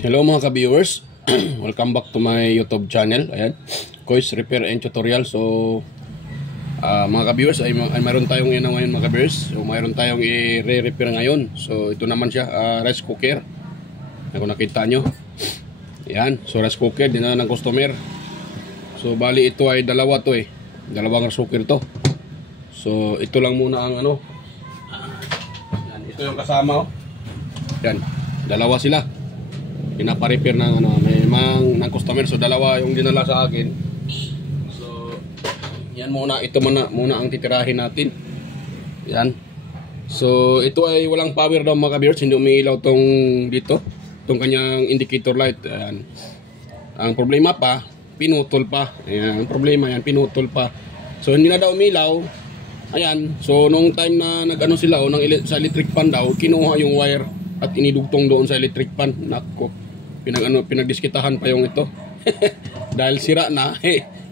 Hello mga ka-viewers. Welcome back to my YouTube channel. Ayan, Kois Repair and Tutorial. So mga ka-viewers ay mayroon tayong ngayon mga ka-viewers. So mayroon tayong i-repair ngayon. So ito naman siya, rice cooker. Kung nakita nyo. Ayan, so rice cooker dinala ng customer. So bali ito ay dalawa to dalawang rice cooker to. So ito lang muna ang ano. Ayan, ito yung kasama Yan, dalawa sila. Pinapa-repair ng ano, may ng customer, so dalawa yung dinala sa akin. So yan muna, ito muna ang titirahin natin. Yan. So ito ay walang power daw mga ka-viewers, hindi umiilaw tong dito, tong kanyang indicator light. Ayan. Ang problema pa, pinutol pa. Ayan, ang problema yan, pinutol pa. So hindi na daw umilaw. Ayan, so nung time na nag-ano sila sa electric pan daw, kinuha yung wire at inidugtong doon sa electric pan. Nako, pinagdiskitahan pa yung ito. Dahil sira na,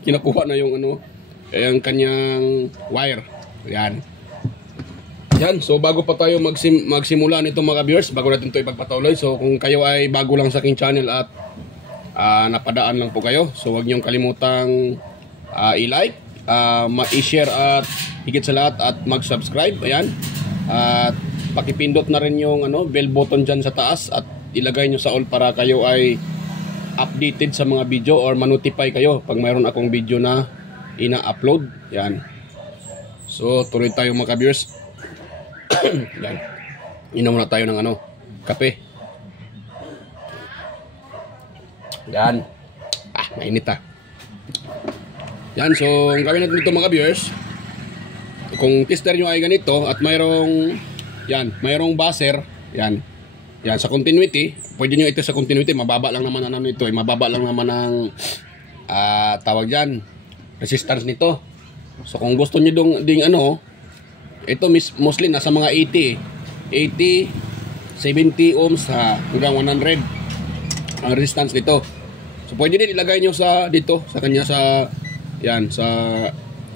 kinakuha na yung ano, yung kanyang wire. Yan. Yan, so bago pa tayo magsimula nito mga viewers, bago natin ito ipagpatuloy. So kung kayo ay bago lang sa aking channel at napadaan lang po kayo, so huwag niyong kalimutang i-like, i-share at higit sa lahat at mag-subscribe. Ayan. At pakipindot na rin yung ano, bell button dyan sa taas at ilagay nyo sa all para kayo ay updated sa mga video or ma-notify kayo pag mayroon akong video na ina-upload. Yan. So tuloy tayo mga ka-viewers. Yan. Inom muna tayo ng ano, kape. Yan. Mainit Yan, so ang gawin natin dito mga viewers, kung tester nyo ay ganito at mayroong buzzer, yan sa continuity, pwede nyo ito sa continuity, mababa lang naman ano ito, mababa lang naman ang tawag dyan, resistance nito. So kung gusto nyo ding ano, ito mostly nasa mga 80, 70 ohms hanggang 100 ang resistance nito. So pwede din ilagay nyo dito sa kanya sa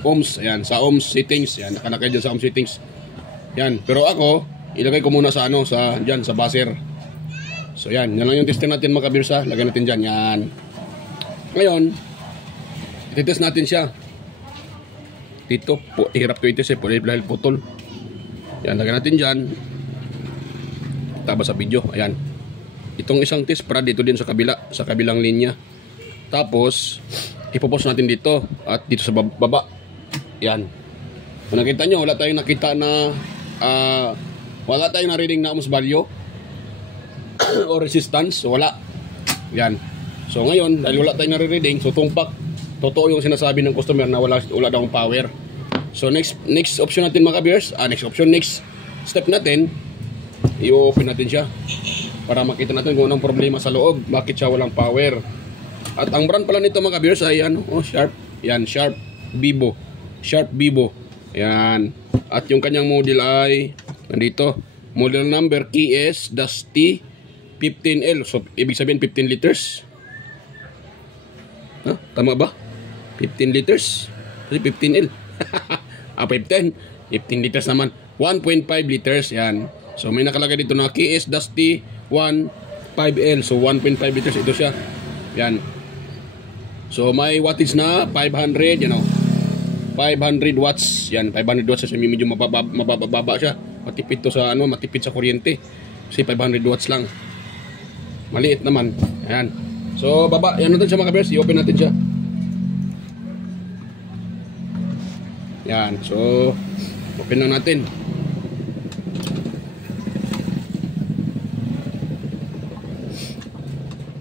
ohms, sa ohms settings, nakalagay dyan sa ohms settings. Yan, pero ako ilagay ko muna sa sa buzzer. So yan lang yung tester natin mga ka-viewers. Lagay natin dyan, yan. Ngayon, ititest natin siya. Dito, hirap ko itest dahil putol. Yan, lagay natin dyan. Taba sa video, ayan. Itong isang test para dito din sa kabilang linya. Tapos, ipopos natin dito at dito sa baba. Yan. Kung nakita nyo, wala tayong nakita na wala tayong na-reading na ohms value o resistance. So, wala. Yan. So, ngayon, dahil wala tayong na-reading, so tumpak. Totoo yung sinasabi ng customer na wala daw power. So, next option natin mga ka-viewers, next step natin, i-open natin siya para makita natin kung anong problema sa loob. Bakit siya walang power. At ang brand pala nito mga ka-viewers ay Sharp. Yan, Sharp Vivo. Sharp Vivo. Yan. At yung kanyang model ay nandito. Model number KS-T15L. So, ibig sabihin 15 liters. Tama ba? 15 liters. Kasi 15L. 15 liters naman. 1.5 liters. Yan. So, may nakalagay dito na KS-T15L. So, 1.5 liters. Ito siya. Yan. So, may wattage na 500, 500 watts. Yan, 500 watts kasi medyo mababa siya. Matipid to sa matipid sa kuryente. Kasi 500 watts lang. Maliit naman. Ayan. So, baba. Yan natin siya mga ka-viewers. I-open natin siya. Yan. So, open lang natin.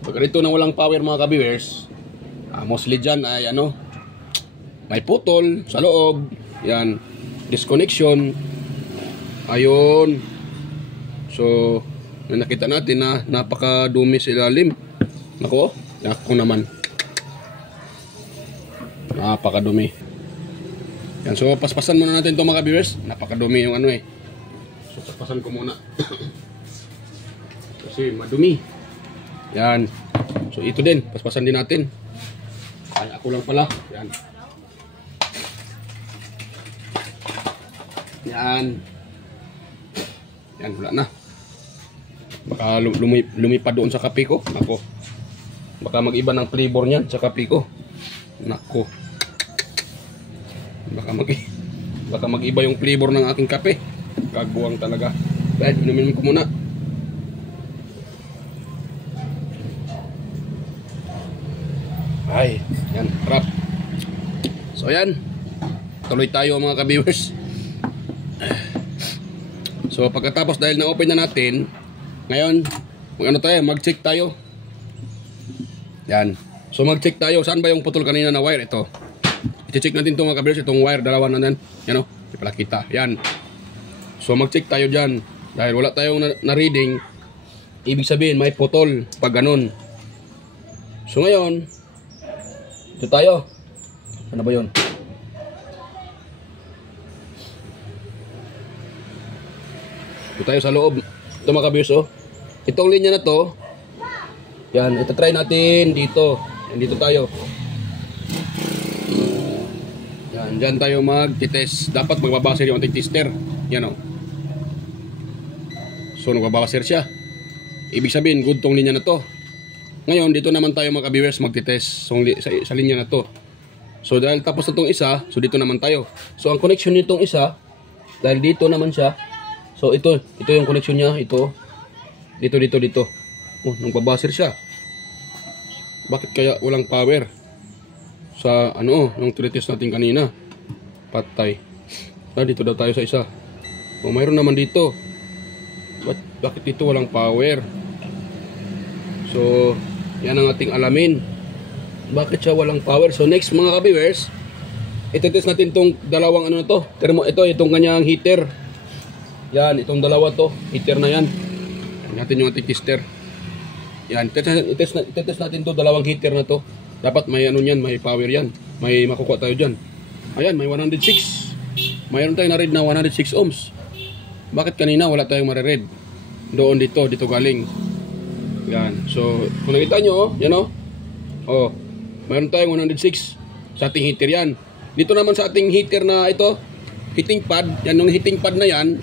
Pag ganito na walang power mga ka-viewers, mostly dyan ay may putol sa loob. Yan, disconnection. Ayun. So, nakita natin na napakadumi sa ilalim. Nako naman. Napakadumi. Yan, so paspasan muna natin ito mga ka-viewers. Napakadumi yung So, paspasan ko muna. Kasi madumi. Yan. So, ito din. Paspasan din natin. Ay, ako lang pala. Yan. Yan. Yan, wala na. Baka lumipad doon sa kape ko. Ako. Baka mag-iba ng flavor niyan sa kape ko. Nako. Baka mag-iba yung flavor ng aking kape. Kagawang talaga. Dahil inumin ko muna. Ay, yan, rap. So yan. Tuloy tayo mga ka-viewers. So pagkatapos dahil na-open na natin, ngayon, mag-check tayo. Yan. So mag-check tayo. Saan ba yung putol kanina na wire? Ito. I-check natin itong mga ka-viewers. Itong wire, dalawa na yan. Yan o. Di pala kita. Yan. So mag-check tayo dyan. Dahil wala tayong na-reading, ibig sabihin may putol pag ganun. So ngayon, ito tayo. Ano ba yun? Ito tayo sa loob. Ito mga ka-viewers oh. Itong linya na to, yan, ito try natin dito. Yan, dito tayo. Yan, dyan tayo mag-test. Dapat magbabaser yung ating tester. Yan o. So, nagbabaser siya. Ibig sabihin, good tong linya na to. Ngayon, dito naman tayo mga ka-viewers mag-test sa linya na to. So, dahil tapos na itong isa, so dito naman tayo. So, ang connection nitong isa, dahil dito naman siya, so ito yung connection niya, ito. Dito. Oh, nagbabaser siya. Bakit kaya walang power? Sa yung tinitest natin kanina. Patay. Dito daw tayo sa isa. Oh, mayroon naman dito. Bakit dito walang power? So, yan ang ating alamin. Bakit siya walang power? So, next mga ka-viewers, itetest natin itong dalawang na to. Itong kanyang heater. Yan, itong dalawa to. Heater na yan. Natin yung ating tester. Yan, itetest natin to, dalawang heater na to. Dapat may may power yan. May makukuha tayo dyan. Ayan, may 106. Mayroon tayong na-read na 106 ohms. Bakit kanina wala tayong mariread? Doon dito galing. Yan, so kung nakita nyo, yan o. Oh, mayroon tayong 106 sa ating heater yan. Dito naman sa ating heater na ito, heating pad, yan yung heating pad na yan.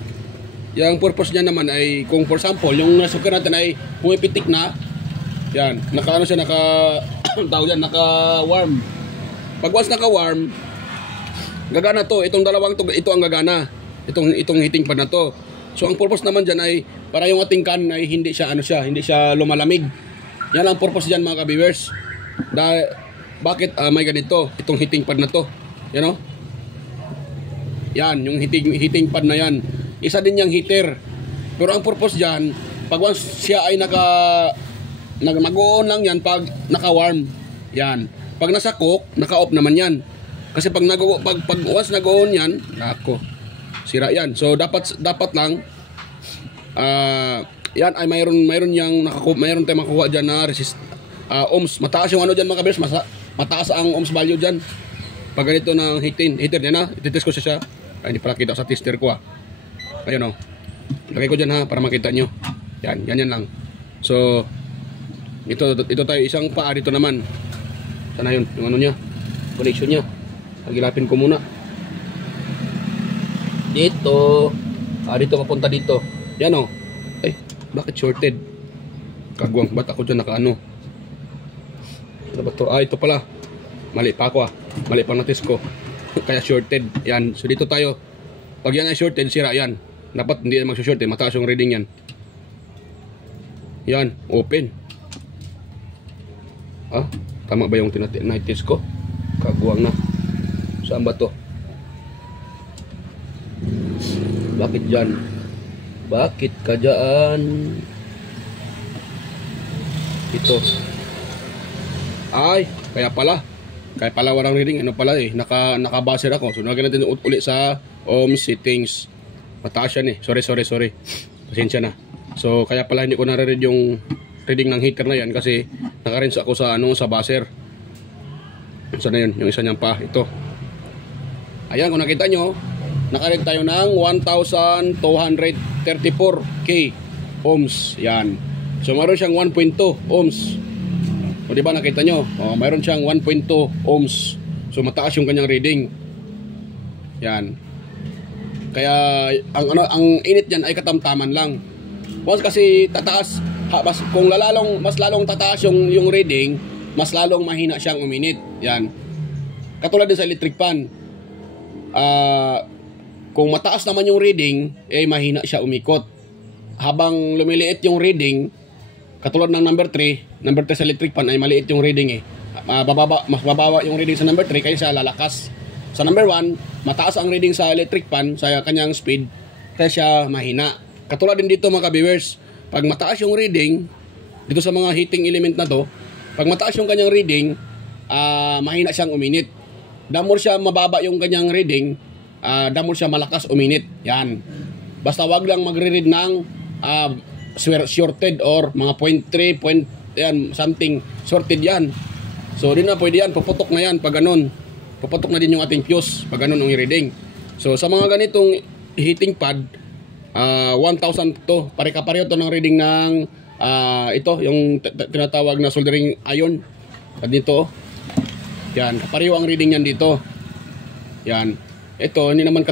Yung purpose niya naman ay, kung for example, yung nasuker natin ay pumipitik na, yan, naka-warm. Pag once naka-warm, gagana to, itong dalawang to, ito ang gagana. Itong heating pad na to. So ang purpose naman diyan ay para yung ating can ay hindi siya hindi siya lumalamig. Yan ang purpose diyan mga ka-viewers. Bakit may ganito, itong heating pad na to. Yan o. Yan, yung heating pad na yan. Isa din yung heater. Pero ang purpose dyan, pag once siya ay mag-on lang yan pag naka-warm. Yan. Pag nasa cook, naka-off naman yan. Kasi pag once nag-on yan, nako, sira yan. So dapat lang yan ay mayroon tayong makuha diyan na ohms. Mataas yung diyan mga kabers, mataas ang ohms value diyan. Pag ganito ng heater niya na, ititest ko siya. Ay, hindi pala kita sa tester ko Ayun lagay ko dyan para makita nyo. Yan lang. So ito tayo, isang paa dito naman. Sana yun, yung niya, connection niya. Pagilapin ko muna. Dito papunta dito. Yan ay, bakit shorted? Kagwang, ba't ako dyan naka Ano ba to? Ito pala, mali pa ako mali pang natis ko. Kaya shorted. Yan, so dito tayo. Pag yan ay shorted, sira yan. Dapat hindi na mag-short mataas yung reading yan. Yan, open. Tama ba yung tinatest ko? Kagwang na. Saan ba to? Bakit dyan? Bakit ka dyan? Ito. Ay, kaya pala walang reading. Ano pala naka-buzzer ako. So nagagyan natin ulit sa ohms settings. Mataas yan Sorry. Pasensya na. So kaya pala hindi ko nare-read yung reading ng heater na yan kasi naka-rinse ako sa sa buzzer. Saan na yun? Yung isa niyang pa. Ito. Ayan, kung nakita nyo, naka-read tayo ng 1,234k ohms. Yan. So mayroon siyang 1.2 ohms. O diba nakita nyo? Mayroon siyang 1.2 ohms. So mataas yung kanyang reading. Yan. Kaya ang init diyan ay katamtaman lang. Once kasi tataas, kung mas lalong tataas yung reading, mas lalong mahina siyang uminit. Yan. Katulad din sa electric fan. Kung mataas naman yung reading, mahina siya umikot. Habang lumiliit yung reading, katulad ng number 3 sa electric fan ay maliit yung reading mas bababa yung reading sa number 3 kaysa lalakas. Sa number 1, mataas ang reading sa electric fan sa kanyang speed kaya siya mahina. Katulad din dito mga ka-viewers, pag mataas yung reading dito sa mga heating element na to, pag mataas yung kanyang reading, mahina siyang uminit. Damor siya mababa yung kanyang reading, damor siya malakas uminit. Yan. Basta wag lang magre-read ng shorted or mga 0.3 yan, something shorted yan. So di na pwede yan, puputok na yan pag ganun. Puputok na din yung ating fuse pag ganun ang reading. So sa mga ganitong heating pad, 1,000 to, pare-kapareho to ng reading ng ito, yung tinatawag na soldering iron. Dito, yan, kapareho ang reading yan dito. Yan. Ito, hindi naman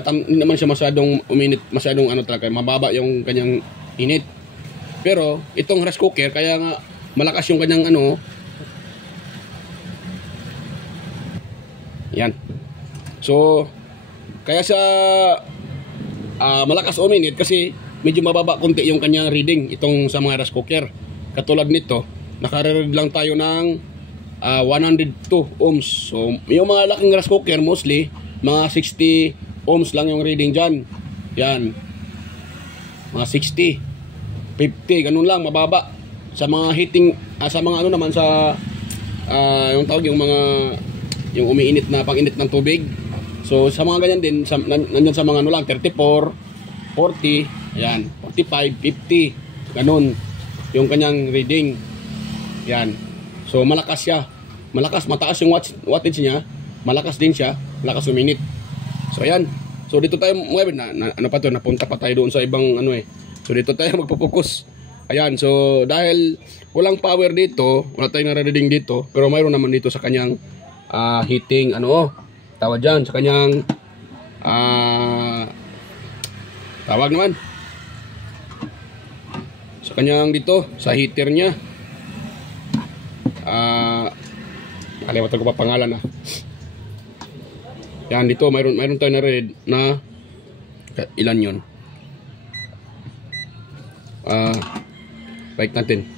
siya masyadong uminit, masyadong talaga, mababa yung kanyang init. Pero itong rice cooker, kaya nga malakas yung kanyang yan. So kaya siya malakas uminit kasi medyo mababa konti yung kanyang reading itong sa mga rice cooker. Katulad nito, naka-read lang tayo ng 102 ohms. So yung mga laking rice cooker mostly mga 60 ohms lang yung reading dyan. Yan, mga 60, 50, ganun lang, mababa. Sa mga heating, sa mga naman sa yung tawag yung mga yung umiinit na pang-init ng tubig. So sa mga ganyan din, nandyan sa mga lang, 34, 40, yan, 45, 50, ganun yung kanyang reading. Yan. So malakas siya. Malakas, mataas yung wattage niya, malakas din siya, malakas uminit. So ayan. So dito tayo napunta pa tayo doon sa ibang So dito tayo magpo-focus. Ayan, so dahil walang power dito, wala tayong nare-reading dito, pero mayroon naman dito sa kanyang heating tawag dyan sa kanyang tawag naman sa kanyang dito sa heater nya, kalimutan ko pa pangalan yan. Dito mayroon tayo na-read na ilan yun, bike natin.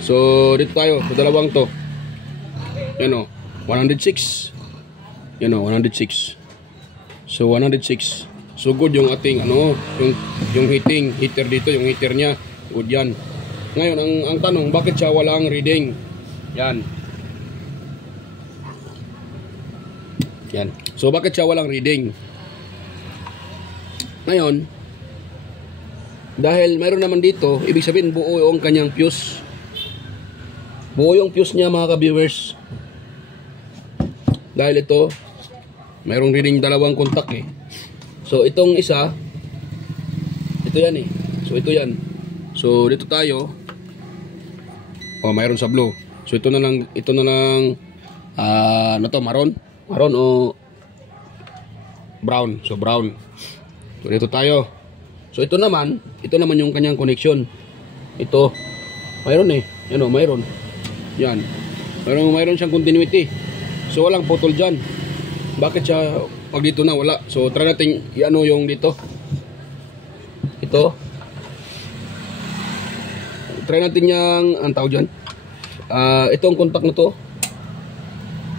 So dito tayo sa dalawang to, yan 106, yan 106. So 106, so good yung ating yung heater dito, yung heater nya good yan. Ngayon ang tanong, bakit siya walang reading? Yan. Yan. So bakit siya walang reading? Ngayon, dahil mayroon naman dito, ibig sabihin buo yung kanyang fuse. Buo yung fuse niya mga ka-viewers. Dahil ito, mayroong reading dalawang kontak So itong isa, ito yan So ito yan. So dito tayo, mayroon sa blue. So ito na lang maroon o brown. So brown. So dito tayo. So ito naman yung kanyang connection. Ito, mayroon mayroon. Yan. Mayroon siyang continuity. So walang putol dyan. Bakit siya pag dito na wala? So try natin yung dito. Ito. Try natin ang tawag dyan. Itong contact na to.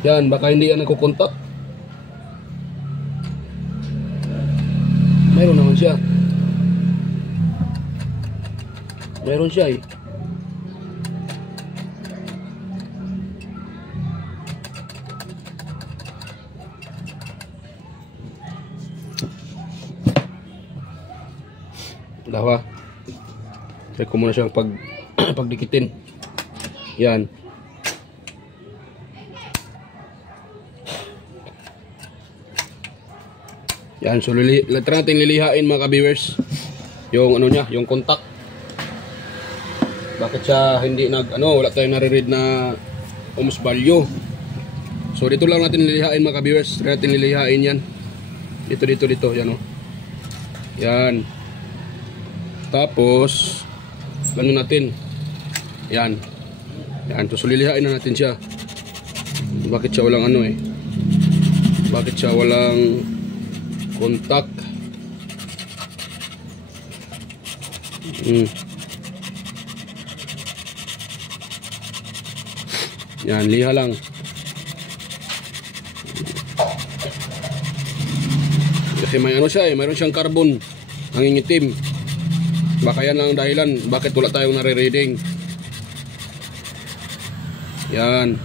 Yan, baka hindi yan nagkukontak. Mayroon naman siya. Mayroon siya Dawa. Try ko muna siyang pagdikitin. Yan. Yan, so try natin lilihain mga ka-viewers yung yung contact. Bakit siya hindi wala tayong nare-read na ohms value. So dito lang natin lilihain mga ka-viewers. Try natin lilihain yan. Dito yan Yan. Tapos ano natin? Yan. Yan, so sulilihain na natin siya. Bakit siya walang ano eh? Bakit siya walang contact? Yan, liha lang. Kasi may ano siya eh, mayroon siyang carbon, nangingitim. Baka yan lang ang dahilan bakit wala tayong nare-reading. Yan.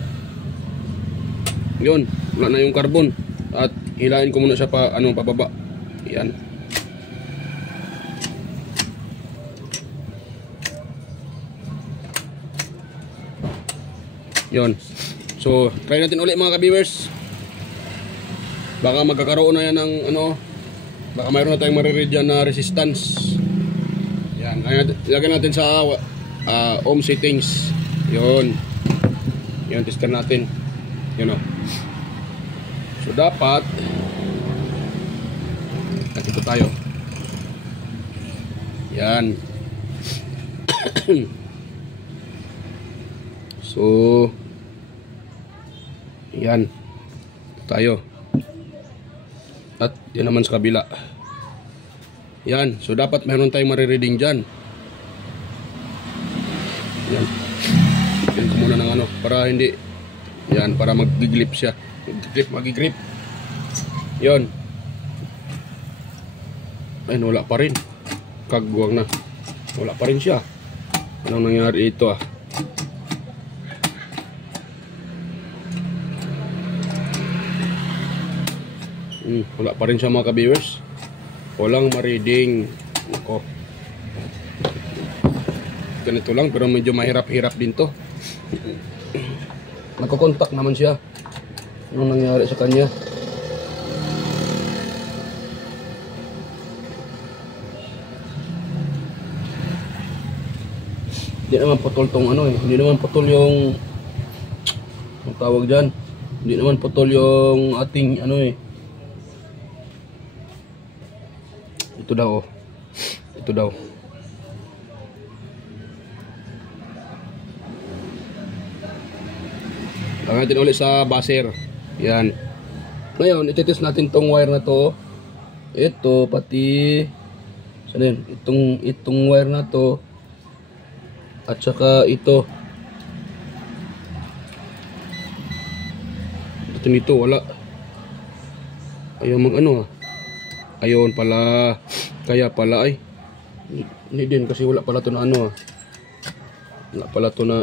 Yun, wala na yung carbon. At hilahin ko muna siya pa ano pababa. Yan. Yun. So, try natin ulit mga ka-viewers. Baka magkakaroon na yan ng ano, baka mayroon na tayong mariread dyan na resistance. Yan, lagyan natin sa ohm settings. Yun. Yan, tester natin. Yun o. So, dapat dito tayo. Yan. So, yan. Tayo. At yan naman sa kabila. Yan. So dapat meron tayong marireading dyan. Yan. Yan ko muna ng ano. Para hindi. Yan. Para mag-grip siya. Mag-grip. Yan. Ayun. Wala pa rin. Kagwang na. Wala pa rin siya. Anong nangyari ito ah? Wala pa rin siya mga ka-viewers. Walang ma-reading. Ako. Ganito lang pero medyo mahirap-hirap din to. Nagko-contact naman siya. Anong nangyari sa kanya? Hindi naman putol tong ano eh. Hindi naman putol yung ang tawag dyan. Hindi naman putol yung ating ano eh. Ito daw. Ito daw. Lagyan natin ulit sa buzzer. Yan. Ngayon, ititest natin tong wire na to. Ito, pati saan yun? Itong wire na to. At saka ito. Ito nito, wala. Ayaw mag ano ah. Ayun pala. Kaya pala ay. Hindi din kasi wala pala to na ano ah. Wala pala to na.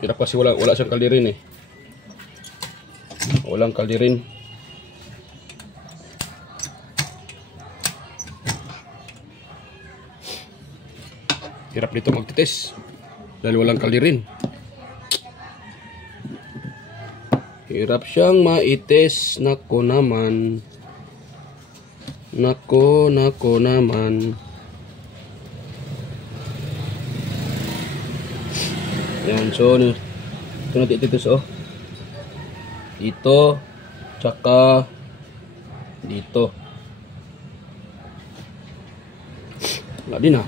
Hirap kasi wala siyang kaldirin eh. Walang kaldirin. Hirap dito magtitis. Dahil walang kaldirin. Hirap siyang maitis. Nako naman. Nako naman. Yan, so ito natin ititis oh. Dito, tsaka dito. Wala din ah.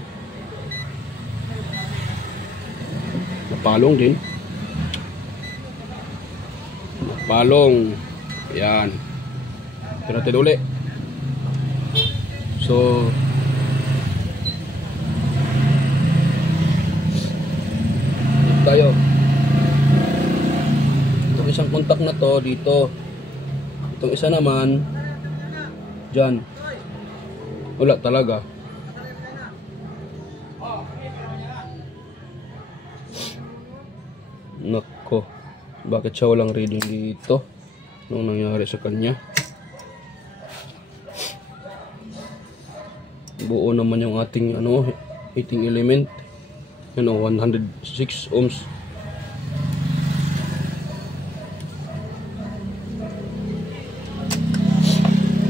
Napalong din. Napalong. Yan. Ito natin ulit. So dito tayo. Itong isang contact na to dito. Itong isa naman dyan. Wala talaga. Nako, bakit siya walang reading dito? Anong nangyari sa kanya? Buo naman yung ating ano, heating element. Ano, 106 ohms.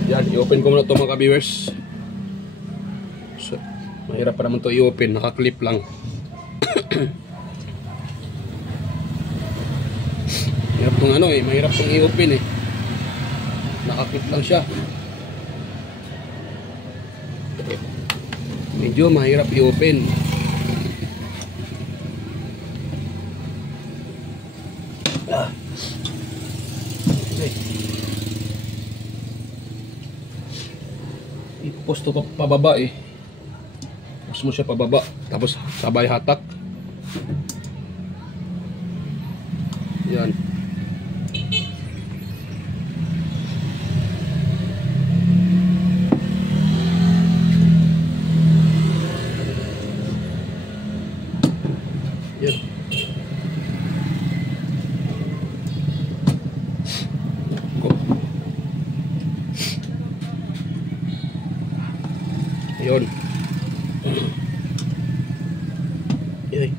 Yan, i-open ko muna ito mga ka-viewers. So, mahirap pa naman ito i-open, naka-clip lang. Mahirap itong ano eh, mahirap itong i-open eh. Naka-clip lang siya. medyo mahirap i-open. Ipos to pababa eh. Ipos mo siya pababa, tapos sabay hatak. Yan. Yan. Yun. Yay.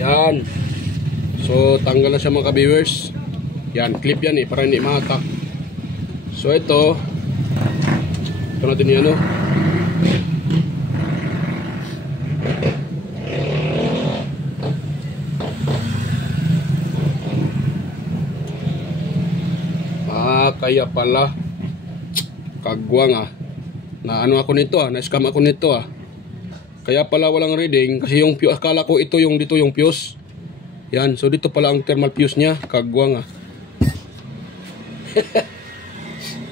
Yan. So tanggal na siya mga ka-viewers. Yan, clip yan eh para hindi mahatak. So ito natin yan oh. Kaya pala kagwang na ano ako nito na-scam ako nito Kaya pala walang reading kasi yung fuse, akala ko ito yung dito yung fuse. Yan, so dito pala ang thermal fuse niya, kagwang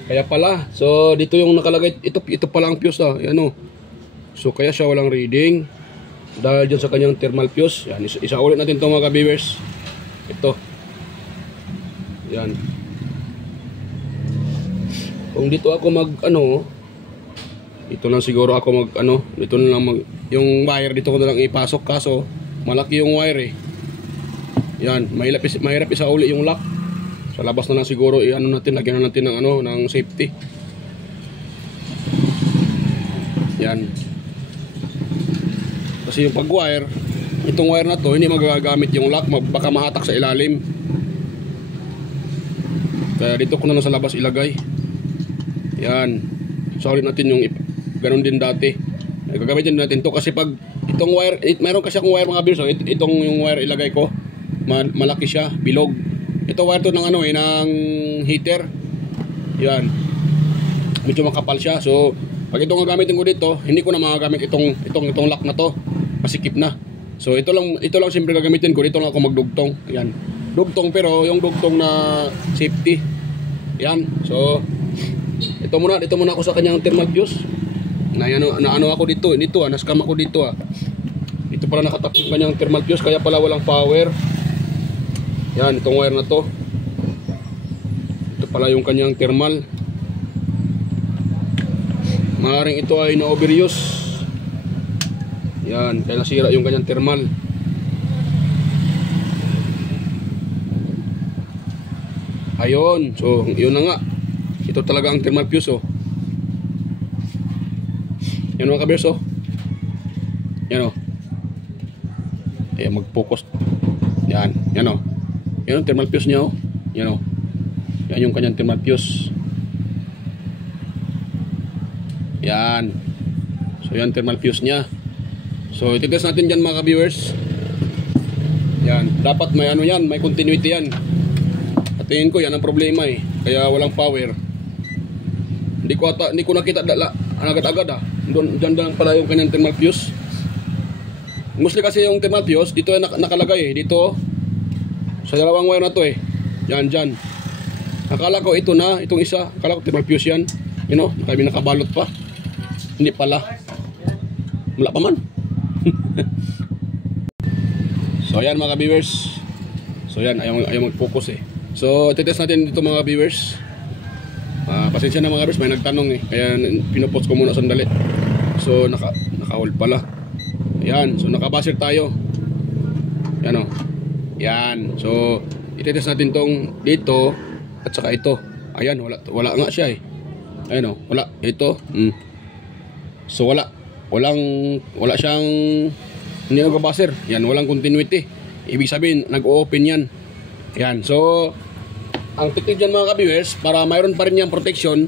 Kaya pala, so dito yung nakalagay, ito pala ang fuse yan So kaya siya walang reading dahil dyan sa kanyang thermal fuse. Yan, isa ulit natin itong mga ka-viewers. Ito. Yan. Kung dito ako ito lang siguro ako dito na lang yung wire dito ko na lang ipasok, kaso malaki yung wire eh. Yan, mahirap isa uli yung lock. Sa labas na lang siguro natin, lagyan na natin ng ng safety. Yan. Kasi yung pag-wire, itong wire na to hindi magagamit yung lock, baka mahatak sa ilalim. Kaya dito ko na lang sa labas ilagay. Yan. Sorry natin yung ganun din dati. Gagamitin natin to kasi pag itong wire, mayroon kasi akong wire mga viewers, itong yung wire ilagay ko, malaki siya, bilog. Ito wire to ng ng heater. Yan. Medyo makapal siya. So, pag itong gagamitin ko dito, hindi ko na magagamit itong lock na to. Masikip na. So, ito lang siyempre gagamitin ko. Dito lang ako magdugtong. Yan. Dugtong pero yung dugtong na safety. Yan. So, dito muna ako sa kanyang thermal fuse. Na ako dito, na-scam ako dito Ito pala nakatak yung kanyang thermal fuse, kaya pala walang power. Yan, itong wire na to. Ito pala yung kanyang thermal. Maaaring ito ay na-overuse. Yan, kaya nasira yung kanyang thermal. Ayun, so yun na nga. Ito talaga ang thermal fuse Yan mga ka-viewers Yan Ayan, mag-focus. Yan Yan ang thermal fuse niya Yan Yan yung kanyang thermal fuse. Yan. So yan thermal fuse niya. So ititest natin dyan mga ka-viewers. Yan. Dapat may yan, may continuity yan. At tingin ko yan ang problema kaya walang power. Hindi ko nakita agad-agad Diyan pala yung kanyang thermal fuse. Mostly kasi yung thermal fuse dito nakalagay dito sa dalawang wire na to Yan dyan. Akala ko itong isa, akala ko thermal fuse yan. Kami nakabalot pa. Hindi pala. Wala pa man. So yan mga viewers. So yan, ayaw mag-focus So titest natin dito mga viewers. Pasensya na mga viewers, may nagtanong kaya pinopost ko muna sandali. So naka-hold pala. Yan, so naka-buzzer tayo. Yan Yan. So ititest natin tong dito at saka ito. Ayan, wala nga siya Ayan wala. Ito. So wala siyang hindi nag-buzzer. Yan, walang continuity. Ibig sabihin, nag-open yan. Yan. So ang technique dyan mga ka-viewers, para mayroon pa rin yung protection,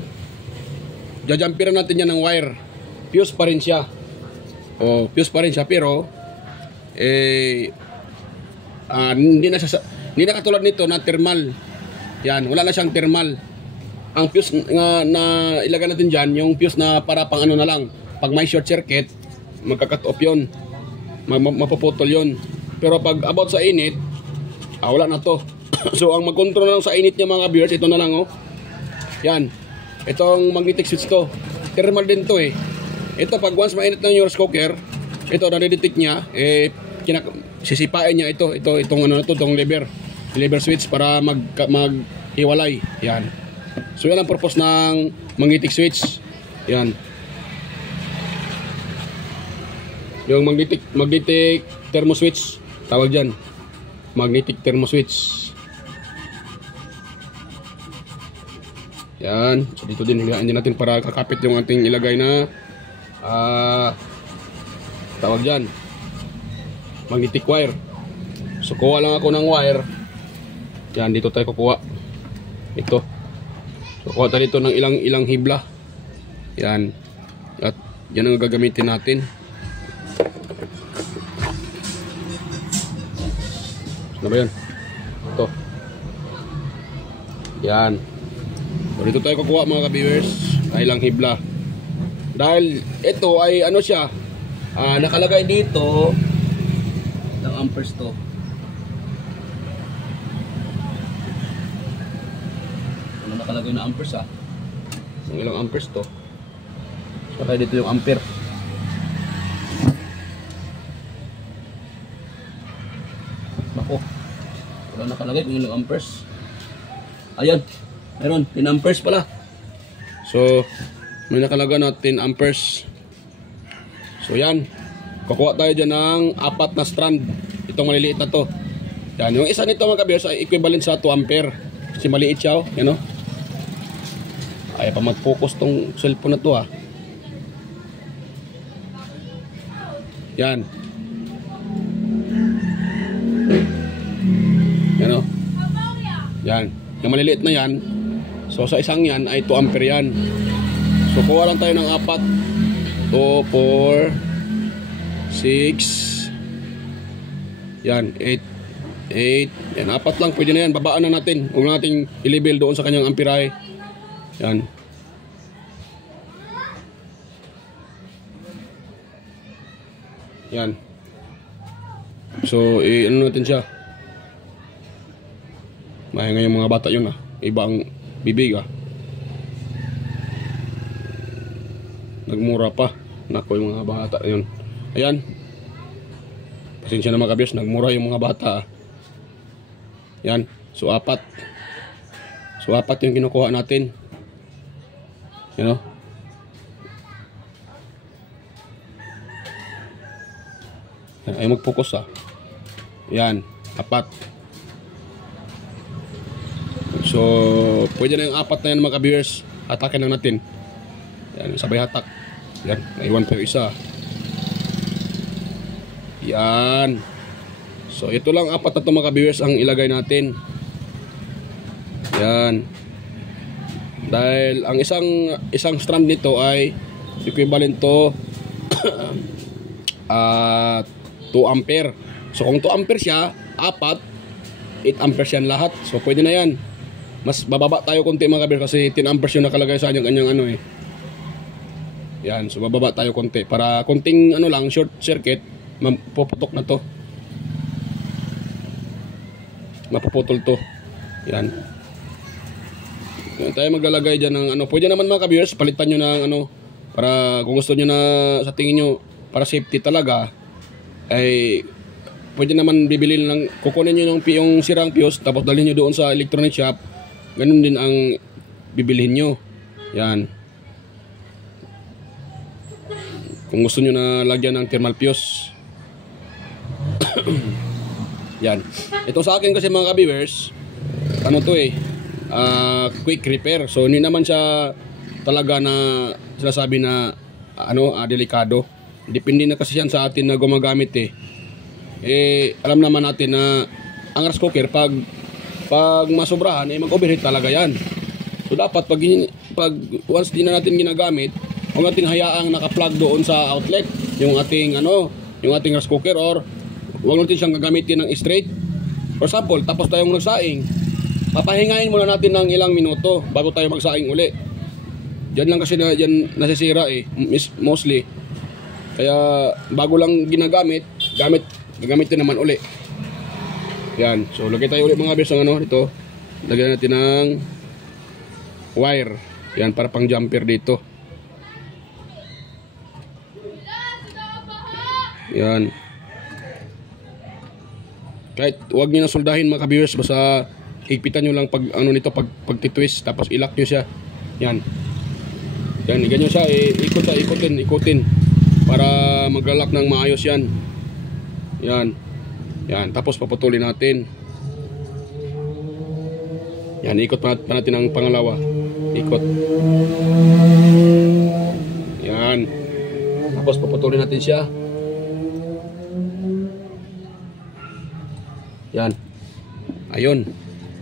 jajampiran natin yan ng wire. Fuse pa rin siya. Fuse pa rin siya pero hindi na katulad nito na thermal. Yan, wala na siyang thermal. Ang fuse nga na ilagay natin dyan, yung fuse na para pang ano na lang. Pag may short circuit, magka-cut off yun. Mapuputol yun. Pero pag about sa init, wala na to. So ang mag-control lang sa init niya mga viewers, ito na lang oh. Yan. Itong magnetic switch to. Thermal din to eh. Ito pag once mainit na yung rice cooker, ito na-detect niya, sisipain niya itong ano na to, itong lever switch para maghiwalay. Yan. So yan ang purpose ng magnetic switch. Yan. Yung magnetic thermo switch, tawag dyan. Magnetic thermo switch. Yan. So dito din, hilahan din natin para kakapit yung ating ilagay na tawag dyan. Magnetic wire. So kuha lang ako ng wire. Yan, dito tayo kukuha. Ito. So kuha tayo dito ng ilang hibla. Yan. At yan ang gagamitin natin. Ano ba yan? Ito. Yan. So dito tayo kukuha mga ka-viewers. Ilang hibla. Dahil ito ay ano siya, nakalagay dito ng amperes to. Ano nakalagay na amperes Ng ilang amperes to. Saka dito yung ampere. Bako. Wala nakalagay kung ilang amperes. Ayan. Meron. 10 amperes pala. So, may nakalagay na 10 amperes. So yan. Kukuha tayo dyan ng 4 na strand. Itong maliliit na to. Yan. Yung isa nito mga ka-viewers ay equivalent sa 2 ampere. Kasi maliit siya. Yan o. Ay pa mag-focus tong cellphone na to Yan. Yan o. Yan. Yung maliliit na yan. So sa isang yan ay 2 ampere yan. So kuha lang tayo ng 4. 2, 4, 6. Yan, 8. Yan, 4 lang. Pwede na yan. Babaan na natin. Huwag na natin i-label doon sa kanyang amperahe. Yan. Yan. So, ano natin siya. May ngayong mga bata yun Iba ang bibig Nagmura pa. Nako yung mga bata yun. Ayan. Pasensya na mga ka-viewers, nagmura yung mga bata Yan. So 4. So 4 yung kinukuha natin. You know? Yan. Ay mag-focus Yan. 4. So pwede na yung 4 na yan mga ka-viewers. Hatakin lang natin. Yan, sabay hatak. Yan, naiwan pa yung isa. Yan. So, ito lang 4 na ito mga ka-viewers ang ilagay natin. Yan. Dahil ang isang strand nito ay equivalent to 2 ampere. So, kung 2 ampere siya, 8 ampere yan lahat. So, pwede na yan. Mas bababa tayo konti mga ka-viewers kasi 10 amperes yung nakalagay sa kanyang Yan, so bababa tayo konti para konting lang short circuit, mapuputok na to. Mapuputol to. Yan. Yan tayo maglalagay diyan ng pwede naman mga ka-viewers, palitan niyo ng para kung gusto niyo na sa tingin niyo para safety talaga ay pwede naman bibili lang, kukunin niyo yung sirang fuse tapos dalhin niyo doon sa electronic shop. Ganun din ang bibilhin niyo. Yan. Kung gusto nyo na lagyan ng thermal fuse. Yan. Ito sa akin kasi mga ka-viewers, quick repair. So hindi naman siya talaga na sinasabi na delikado. Depende na kasi yan sa atin na gumagamit alam naman natin na ang rice cooker pag masobrahan mag-overheat talaga yan. So dapat pag once di na natin ginagamit, huwag natin hayaang naka-plug doon sa outlet yung ating rice cooker, or huwag natin siyang gagamitin ng straight. For example, tapos tayong nagsaing, papahingain muna natin ng ilang minuto bago tayo magsaing uli. Diyan lang kasi diyan nasisira eh, mostly. Kaya bago lang gagamitin naman uli. Yan. So lagay tayo uli mga kabiyers ng ano dito. Lagyan natin ng wire. Yan para pang jumper dito. Yan. Kahit huwag niyo na soldahin mga kabiyers, basta higpitan nyo lang pag ano nito, pag titwist, tapos ilak nyo siya. Yan. Yan, ganyan siya, ikutin para maglalak ng maayos yan. Yan. Yan, tapos paputulin natin. Yan, ikot pa natin ang pangalawa. Ikot. Yan. Tapos paputulin natin siya. Yan. Ayun.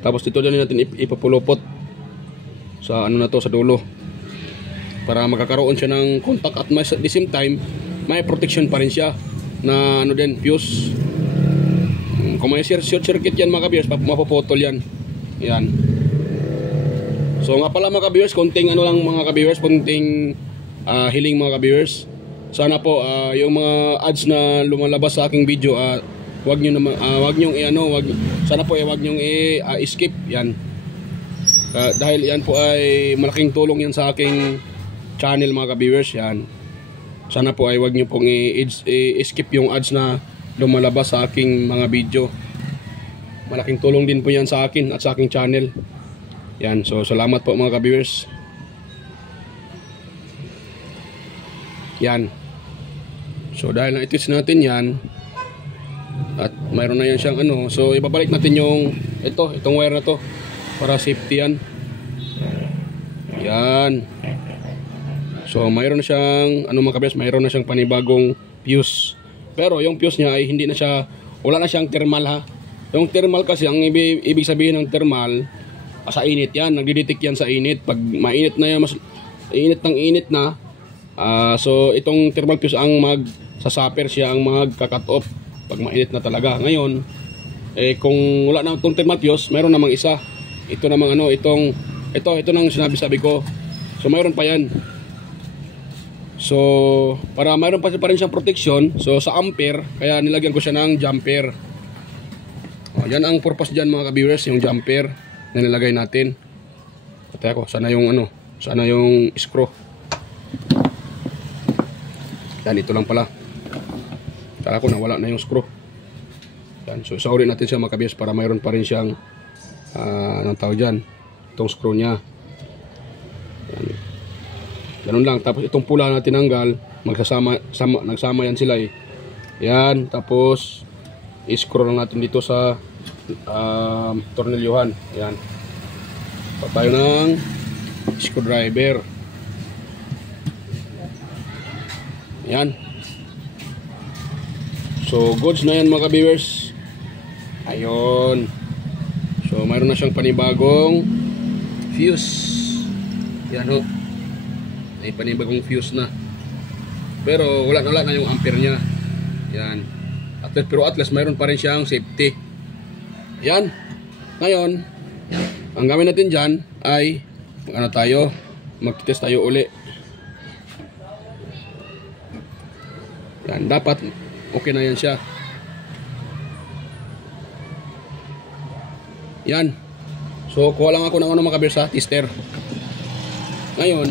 Tapos dito din natin ipapulupot sa ano na to, sa dulo. Para magkakaroon siya ng contact at at the same time may protection pa rin siya na ano din, fuse. Kung may short circuit yan mga kabiyers, mapaputol yan. Yan. So nga pala mga kabiyers, konting ano lang mga kabiyers, konting hiling mga kabiyers. Sana po yung mga ads na lumalabas sa aking video, wag niyo naman sana po wag niyo i-skip yan. Dahil yan po ay malaking tulong yan sa aking channel mga ka-viewers. Yan. Sana po ay wag niyo pong i-skip yung ads na lumalabas sa aking mga video. Malaking tulong din po yan sa akin at sa aking channel. Yan. So salamat po mga ka-viewers. Yan. So dahil na-twist natin yan at mayroon na yan siyang ano, so ibabalik natin yung itong wire na to para safety yan. Yan. So mayroon na siyang ano mga kabiyers, mayroon na siyang panibagong fuse. Pero yung fuse niya ay hindi na siya, wala na siyang thermal ha. Yung thermal kasi, ang ibig sabihin ng thermal, sa init yan, nagdidetect yan sa init. Pag mainit na yan, mas init na, so itong thermal fuse ang magsasuffer siya, ang magka-cut off pag mainit na talaga. Ngayon, kung wala na itong thermal fuse, mayroon namang isa. Ito namang ano, ito nang sinabi ko. So mayroon pa yan. So para mayroon pa rin siyang protection, so sa ampere, kaya nilagyan ko siya ng jumper. Yan ang purpose dyan mga ka-viewers, yung jumper na nilagay natin. Patay ako, sana yung screw. Yan, ito lang pala. Kaya ako nawala na yung screw. Yan, so saurin natin siya mga ka-viewers para mayroon pa rin siyang anong tawag dyan, itong screw nya. Yan. Ganun lang. Tapos itong pula na tinanggal, nagsama yan sila eh. Yan, tapos i-screw lang natin dito sa tornilyuhan. Yan. Pa tayo ng screwdriver. Yan. So goods na yan mga ka-viewers. Ayun. So mayroon na siyang panibagong fuse. Yan ho. May panibagong fuse na. Pero wala na yung ampere niya. Yan. Pero at least mayroon pa rin siyang safety. Yan. Ngayon, ang gawin natin dyan ay mag-test tayo uli. Yan. Dapat okay na yan siya. Yan. So kuha lang ako ng mga kabiyers sa tester. Ngayon,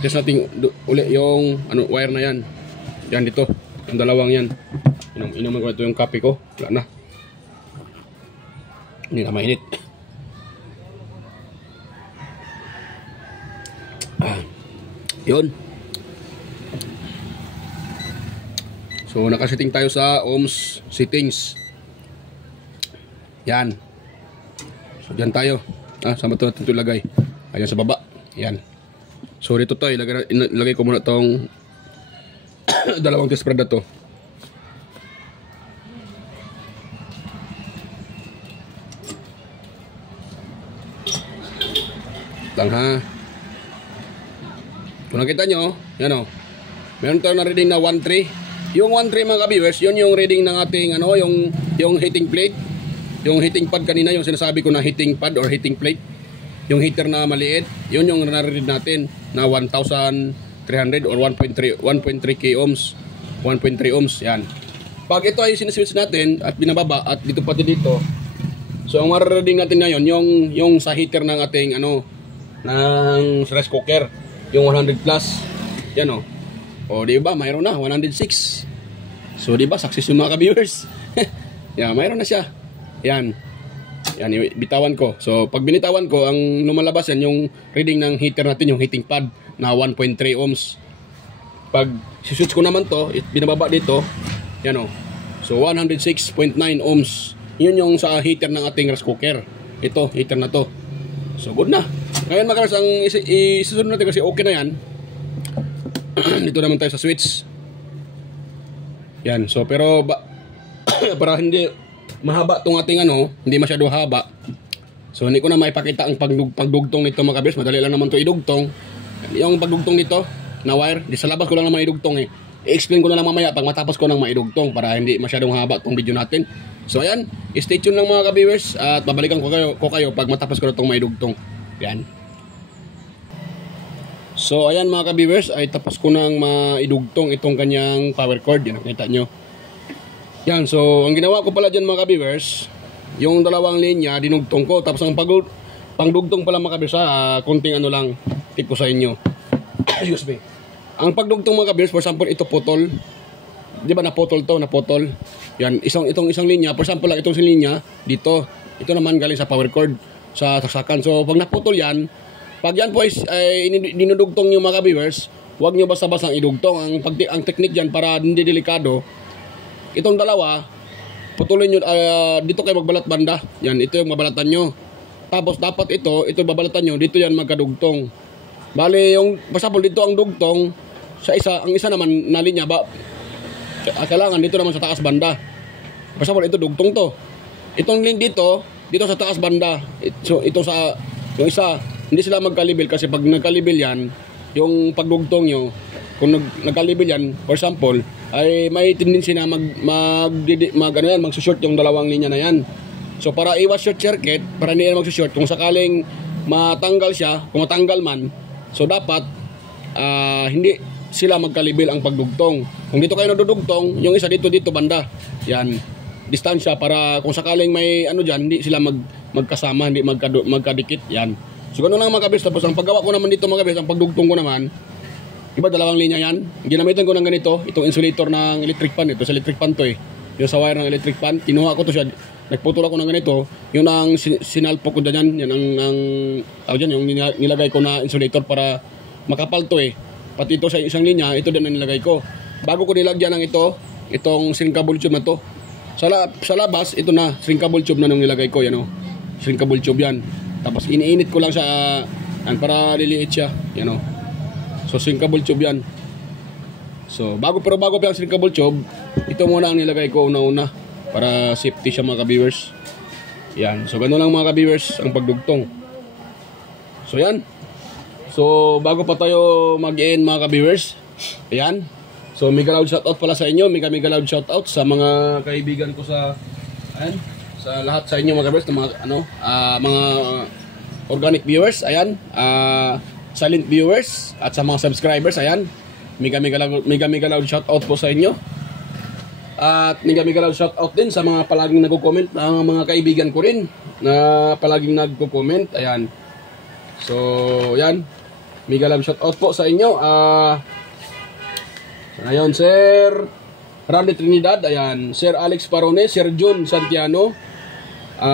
test natin uli yung wire na yan. Yan dito. Yung dalawang yan. Inuman ko ito yung kape ko. Wala na. Hindi na mainit. Yun. So nakasetting tayo sa ohms settings. Yan. So dyan tayo. Sama ito natin ito ilagay. Ayan sa baba. Yan. So dito to, ilagay ko muna tong dalawang test rod na to. Lang ha. Kung nakita nyo, yan o. Meron tayo na reading na 1.3. Yung 1.3 mga ka-viewers, yun yung reading ng ating yung heating plate. Yung heating pad kanina, yung sinasabi ko na heating pad or heating plate, yung heater na maliit, yun yung nare-read natin na 1,300 or 1.3 k ohms, 1.3 ohms, yan. Pag ito ay siniswitch natin at binababa at dito pati dito, so ang mare-reading natin ngayon yung sa heater ng ating ng rice cooker, yung 100 plus, yan o. O di ba, mayroon na 106. So di ba, success yung mga ka-viewers. Yan, mayroon na siya. Yan. Yan, bitawan ko. So, pag binitawan ko, ang lumalabas yan, yung reading ng heater natin, yung heating pad na 1.3 ohms. Pag switch ko naman to, binababa dito, yan o. So, 106.9 ohms. Yun yung sa heater ng ating rice cooker. Ito, heater na to. So, good na. Ngayon, mga ang isusunod natin kasi okay na yan. Dito naman tayo sa switch. Yan. So, pero, para hindi mahaba itong ating hindi masyado haba. So hindi ko na maipakita ang pagdugtong nito mga kabiyers. Madali lang naman ito idugtong. Yung pagdugtong nito na wire, di sa labas ko lang naman idugtong I-explain ko na lang mamaya pag matapos ko nang maidugtong para hindi masyadong haba itong video natin. So ayan, stay tuned lang mga kabiyers at babalikan ko kayo pag matapos ko na itong maidugtong. Yan. So ayan mga kabiyers, ay tapos ko nang maidugtong itong kanyang power cord. Yan, nakita nyo. Yan, so ang ginawa ko pala dyan mga kabivers, yung dalawang linya dinugtong ko, tapos ang pangdugtong pala mga kabivers, konting lang tip ko sa inyo. Excuse me. Ang pagdugtong mga kabivers, for example, ito putol. Di ba naputol to, naputol. Yan, itong isang linya, for example lang itong isang linya dito. Ito naman galing sa power cord, sa saksakan. So pag naputol yan, pag yan po ay dinudugtong nyo mga kabivers, huwag nyo basta-basta idugtong. Ang technique dyan para hindi delikado, itong dalawa, putulin nyo, dito kayo magbalat banda. Yan, ito yung mabalatan nyo. Tapos dapat ito babalatan nyo, dito yan magkadugtong. Bale, basta po dito ang dugtong, ang isa naman na linya, kailangan dito naman sa taas banda. Basta po ito dugtong to. Itong link dito sa taas banda. So, ito yung isa, hindi sila magkalibel kasi pag nagkalibel yan, yung pagdugtong nyo, kung nagkalibel yan, for example, ay may tendency na mag-short yung dalawang linya na yan. So para iwas short circuit, para hindi yan mag-short, kung sakaling matanggal siya, kung matanggal man, so dapat hindi sila magkalibel ang pagdugtong. Kung dito kayo nadudugtong, yung isa dito banda. Yan, distansya para kung sakaling may dyan, hindi sila magkasama, hindi magkadikit. Yan. So ganoon lang mga kabis. Tapos ang paggawa ko naman dito mga kabis, ang pagdugtong ko naman, diba dalawang linya yan? Ginamitan ko ng ganito, itong insulator ng electric fan. Ito sa electric fan to yung sa wire ng electric fan. Kinuha ko to siya, nagputol ako ng ganito. Yun ang sinalpo ko dyan. Yan yung nilagay ko na insulator para makapal to Pati ito sa isang linya, ito din ang nilagay ko. Bago ko nilagyan ng itong shrinkable tube na to. Sa labas, ito na, shrinkable tube na nung nilagay ko. Yan shrinkable tube yan. Tapos iniinit ko lang siya para liliit siya. Yan So, shrinkable tube yan. So, bago pa ang shrinkable tube, ito muna ang nilagay ko una-una para safety siya mga ka-viewers. Yan. So, gano'n lang mga ka-viewers ang pagdugtong. So, yan. So, bago pa tayo mag-end mga ka-viewers, ayan. So, mega loud shoutout pala sa inyo. Mega loud shoutout sa mga kaibigan ko sa lahat sa inyo mga ka-viewers, mga organic viewers, ayan. Silent viewers at sa mga subscribers, ayan, mega loud shout out po sa inyo at mega loud shout out din sa mga palaging nagko-comment, ang mga kaibigan ko rin na palaging nagko-comment, ayan. So yan, mega loud shout out po sa inyo. Ngayon Sir Randy Trinidad, ayan, Sir Alex Parone, Sir John Santiano,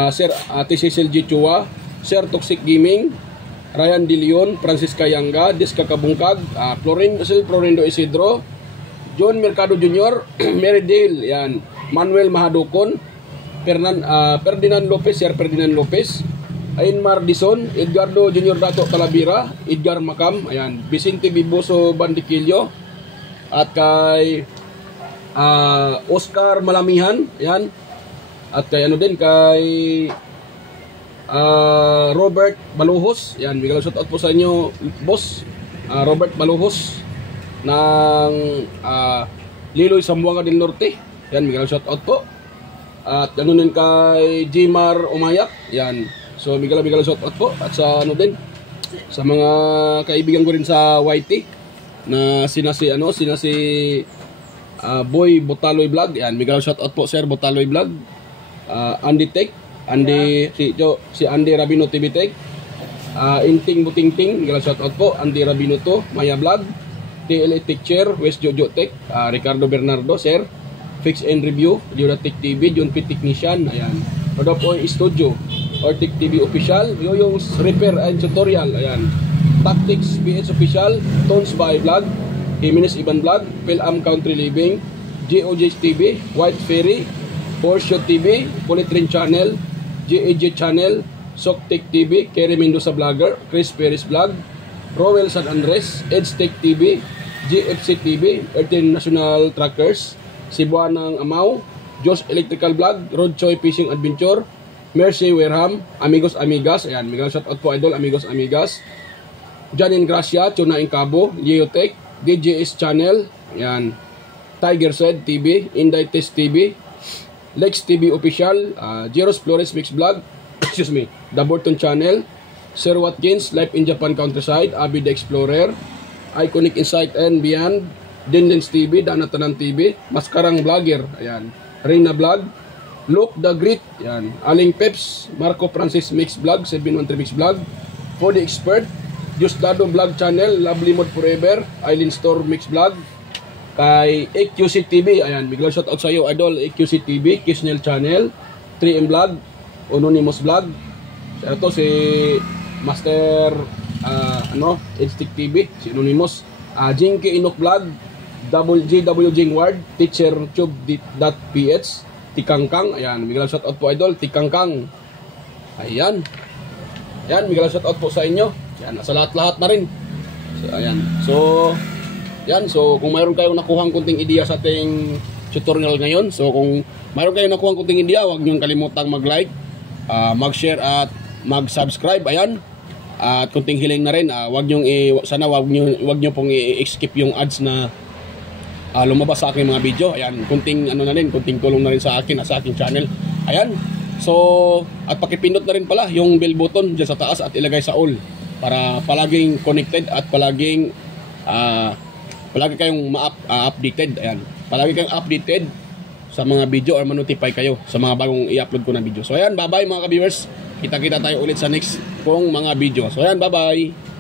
Sir Ate Cecil G. Chua, Sir Toxic Gaming, Ryan De Leon, Francisca Yanga, Diska Kabungkag, Florindo Isidro, John Mercado Jr., Mary Dale, yan, Manuel Mahadukon, Ferdinand Lopez, Sir Ferdinand Lopez, Ainmar Dison, Edgardo Jr. Dato Talavera, Edgar Macam, ayan, Vicente Biboso Bandiquillo, at kay Oscar Malamihan, ayan, at kay kay Robert Baluhos, yan, bigla shout out po sa inyo boss, Robert Baluhos ng Liloy Zamboanga del Norte, yan, bigla shout out po. At ganoon din kay Jmar Umayak. Yan. So bigala shout out po. At sa ano din, sa mga kaibigan ko rin sa YT na sina si Boy Botaloy Vlog. Yan, bigala shout out po Sir Botaloy Vlog. Andy Tech, si Andy Rabino TV Tech. Inting Butingting, bigala shout out po Andy Rabino to, Maya Vlog. TLA Teacher, West Jojo Tech, Ricardo Bernardo, Sir. Fix and Review, Yoda Tech TV, John P. Technician, ayan. Roda po Studio, or Tech TV Official, yung Repair and Tutorial, ayan. Tactics PS Official, Tones by Vlog, Jimenez Iban Vlog, Philam Country Living, GOJ TV, White Ferry, Porsche TV, Politrin Channel, GAJ Channel, Soktech TV, Kerry Mendoza Vlogger, Chris Perez Vlog, Rowell San Andres, EdTech TV, GFC TV, International Trackers, Cebuanang Amaw, Josh Electrical Vlog, Road Choi Fishing Adventure, Mercy Wareham, Amigos Amigas, ayan, mega shout out po idol, Amigos Amigas, Janin Gracia, Tuna Cabo, Geotech, DJS Channel, ayan, Tiger Said TV, Inday Test TV, Lex TV Official, Jeros Flores Mix Vlog, excuse me, The Burton Channel, Sir Watkins, Life in Japan Countryside, Abby the Explorer, Iconic Insight and Beyond, Dindens TV, Danatanan TV, Maskarang Vlogger, ayan, Reina Vlog, Luke the Great, ayan, Aling Peps, Marco Francis Mix Vlog, 713 Mix Vlog, For the Expert, Justado Vlog Channel, Lovely Mod Forever, Eileen Store Mix Vlog, kay EQC TV, ayan, biglang shout out sa iyo idol, EQC TV, Kisnel Channel, 3M Vlog, Anonymous Vlog, ito si Master EdTech TV, si Anonymous, Jinky Inok Vlog, JW Jingward, TeacherTube.ph, Tikangkang, ayan, biglang shout out po idol, Tikangkang, ayan, biglang shout out po sa inyo, ayan, sa lahat-lahat na rin, so, ayan, so kung mayroon kayong nakuhang kunting ideya sa ating tutorial ngayon, so kung mayroon kayong nakuhang kunting ideya, huwag nyo kalimutang mag-like, mag-share at mag-subscribe, ayan. At kunting hiling na rin, wag nyo pong i-skip yung ads na lumabas sa aking mga video. Ayan, kunting tulong na rin sa akin at sa aking channel. Ayan. So, at pakipindot na rin pala yung bell button diyan sa taas at ilagay sa all para palaging connected at palagi kayong updated. Ayan. Palagi kayong updated sa mga video or ma-notify kayo sa mga bagong i-upload ko na video. So ayan, bye-bye mga ka-viewers. Kita-kita tayo ulit sa next kong mga video. So ayan, bye-bye.